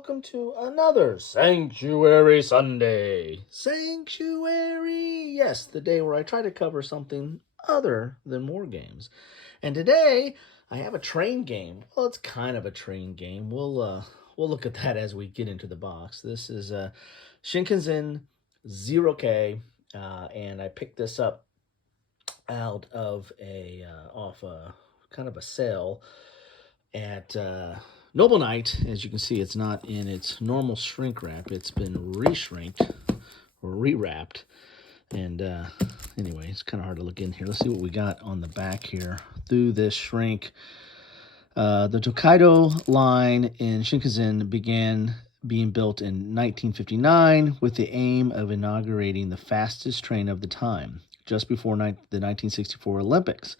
welcome to another Sanctuary Sunday. Sanctuary, yes, the day where I try to cover something other than war games. And today, I have a train game. Well, it's kind of a train game. We'll look at that as we get into the box. This is Shinkansen 0K, and I picked this up out of off a kind of a sale at Noble Knight. As you can see, it's not in its normal shrink wrap. It's been reshrinked or rewrapped. And anyway, it's kind of hard to look in here. Let's see what we got on the back here through this shrink. The Tokaido line in Shinkansen began being built in 1959 with the aim of inaugurating the fastest train of the time, just before the 1964 Olympics.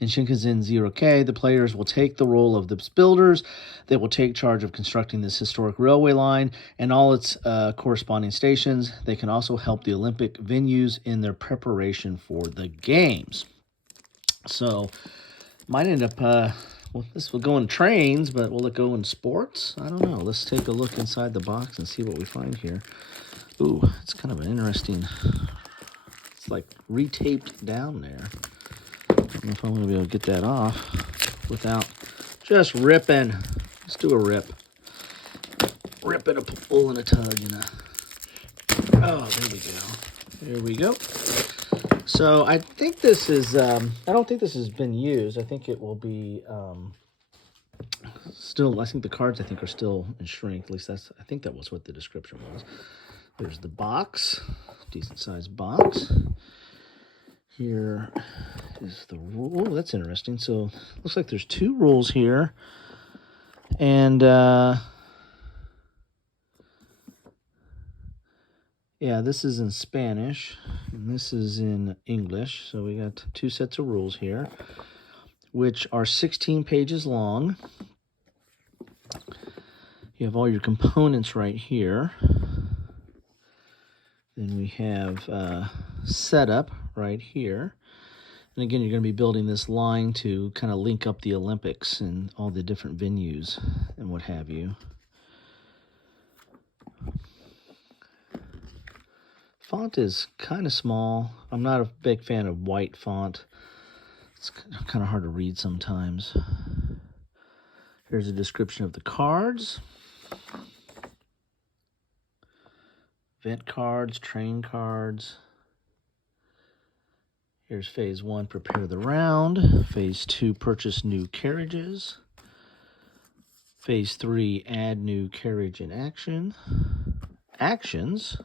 In Shinkansen 0K, the players will take the role of the builders. They will take charge of constructing this historic railway line and all its corresponding stations. They can also help the Olympic venues in their preparation for the games. So, might end up, this will go in trains, but will it go in sports? I don't know. Let's take a look inside the box and see what we find here. Ooh, it's kind of an interesting, it's like retaped down there. I don't know if I'm going to be able to get that off without just ripping. Let's do a rip. Rip and a pull and a tug and a... Oh, there we go. There we go. So I think this is, I don't think this has been used. I think it will be still, I think the cards are still in shrink. At least I think that was what the description was. There's the box, decent sized box. Here is the rule. Oh, that's interesting. So looks like there's two rules here. And yeah, this is in Spanish and this is in English. So we got two sets of rules here, which are 16 pages long. You have all your components right here. Then we have setup right here. And again, you're going to be building this line to kind of link up the Olympics and all the different venues and what have you. Font is kind of small. I'm not a big fan of white font. It's kind of hard to read sometimes. Here's a description of the cards. Event cards, train cards. Here's phase 1, prepare the round. Phase 2, purchase new carriages. Phase 3, add new carriage in action. Actions.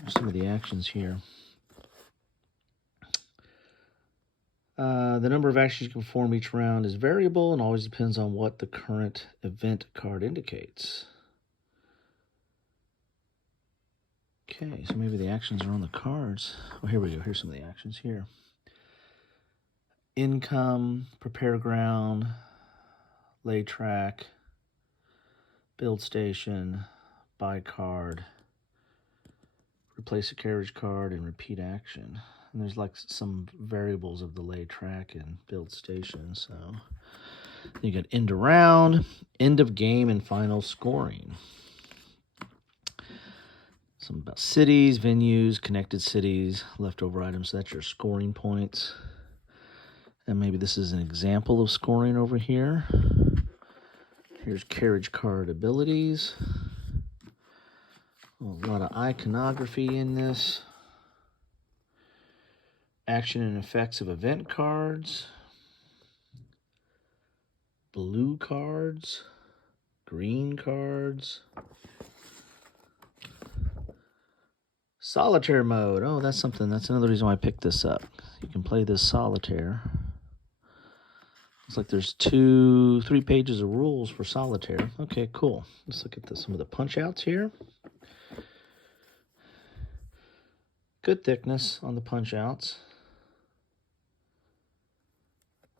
Here's some of the actions here. The number of actions you can perform each round is variable and always depends on what the current event card indicates. Okay, so maybe the actions are on the cards. Oh, here we go. Here's some of the actions here. Income, prepare ground, lay track, build station, buy card, replace a carriage card, and repeat action. And there's like some variables of the lay track and build station. So you got end of round, end of game, and final scoring. Some about cities, venues, connected cities, leftover items. That's your scoring points. And maybe this is an example of scoring over here. Here's carriage card abilities. A lot of iconography in this. Action and effects of event cards. Blue cards. Green cards. Solitaire mode. Oh, that's another reason why I picked this up. You can play this solitaire. Looks like there's 3 pages of rules for solitaire. Okay, cool. Let's look at some of the punch outs here. Good thickness on the punch outs.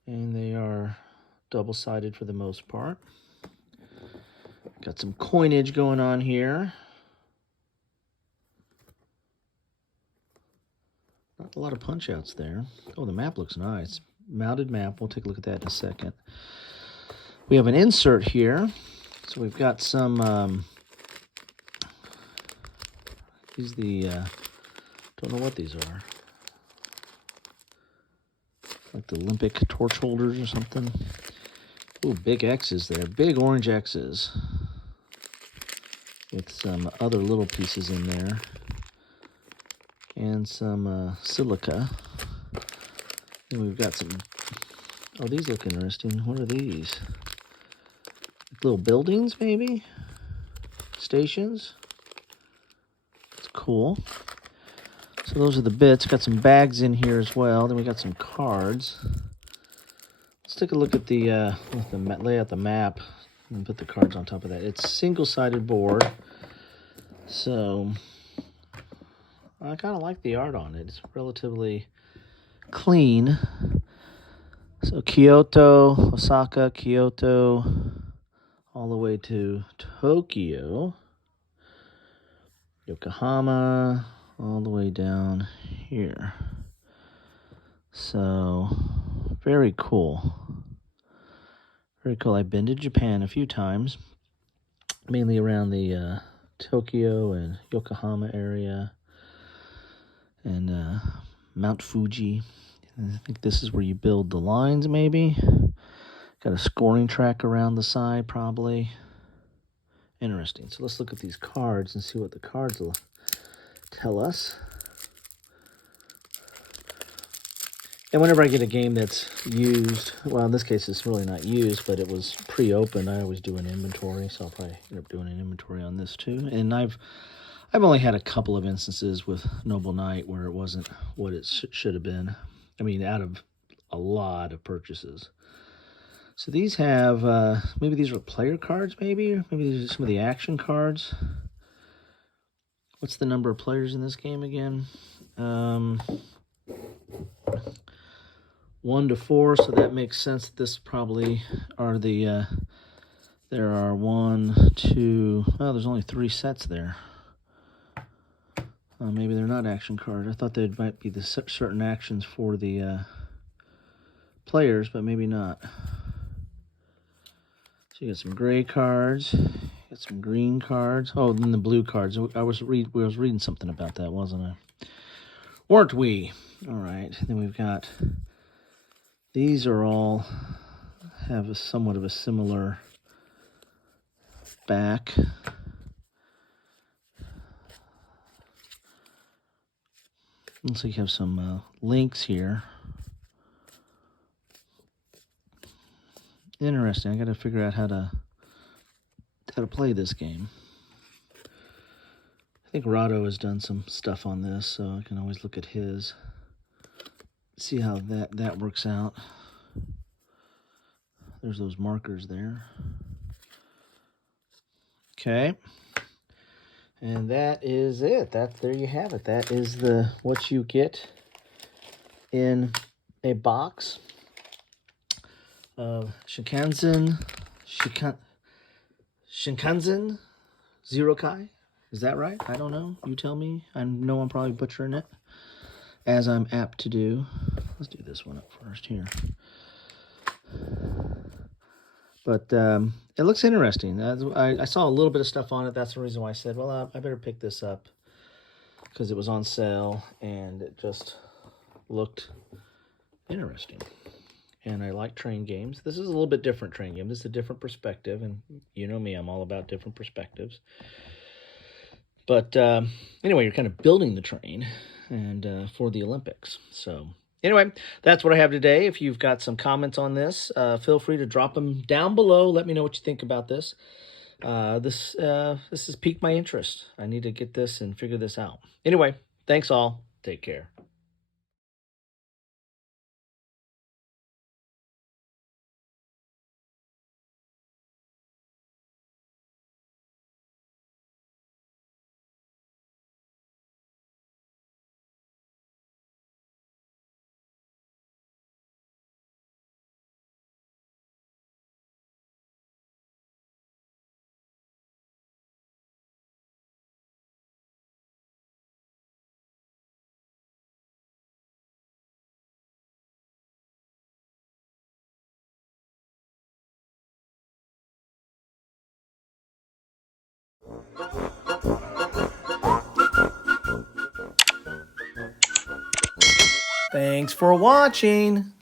And they are double-sided for the most part. Got some coinage going on here. Not a lot of punch outs there. Oh, the map looks nice. Mounted map. We'll take a look at that in a second. We have an insert here. So we've got some, these don't know what these are. Like the Olympic torch holders or something. Ooh, big X's there. Big orange X's. With some other little pieces in there. And some silica. And we've got some... Oh, these look interesting. What are these? Little buildings, maybe? Stations? It's cool. So those are the bits. Got some bags in here as well. Then we got some cards. Let's take a look at the lay out the map and put the cards on top of that. It's single-sided board. So I kind of like the art on it. It's relatively clean. So Kyoto, Osaka, Kyoto, all the way to Tokyo, Yokohama, all the way down here. So very cool. Very cool. I've been to Japan a few times, mainly around the Tokyo and Yokohama area, and Mount Fuji. I think this is where you build the lines, maybe. Got a scoring track around the side, probably. Interesting. So let's look at these cards and see what the cards will tell us. And whenever I get a game that's used, well, in this case, it's really not used, but it was pre-opened, I always do an inventory, so I'll probably end up doing an inventory on this too. And I've only had a couple of instances with Noble Knight where it wasn't what it should have been. I mean, out of a lot of purchases. So these have, maybe these are player cards, maybe? Or maybe these are some of the action cards. What's the number of players in this game again? 1 to 4, so that makes sense. This probably are the, there are 1, 2, well, there's only 3 sets there. Maybe they're not action cards. I thought they might be the certain actions for the players, but maybe not. So you got some gray cards, got some green cards. Oh, then the blue cards. I was reading something about that, wasn't I? Weren't we? All right. Then we've got, these are all have somewhat of a similar back. Looks like you have some links here. Interesting. I got to figure out how to play this game. I think Rado has done some stuff on this, so I can always look at his, see how that works out. There's those markers there. Okay. And that is it. There you have it. That is what you get in a box of Shinkansen Zero Kai. Is that right? I don't know. You tell me. I know I'm probably butchering it, as I'm apt to do. Let's do this one up first here. But it looks interesting. I saw a little bit of stuff on it. That's the reason why I said, well, I better pick this up, because it was on sale and it just looked interesting. And I like train games. This is a little bit different train game. This is a different perspective, and you know me, I'm all about different perspectives. But anyway, you're kind of building the train and for the Olympics. So anyway, that's what I have today. If you've got some comments on this, feel free to drop them down below. Let me know what you think about this. This has piqued my interest. I need to get this and figure this out. Anyway, thanks all. Take care. Thanks for watching.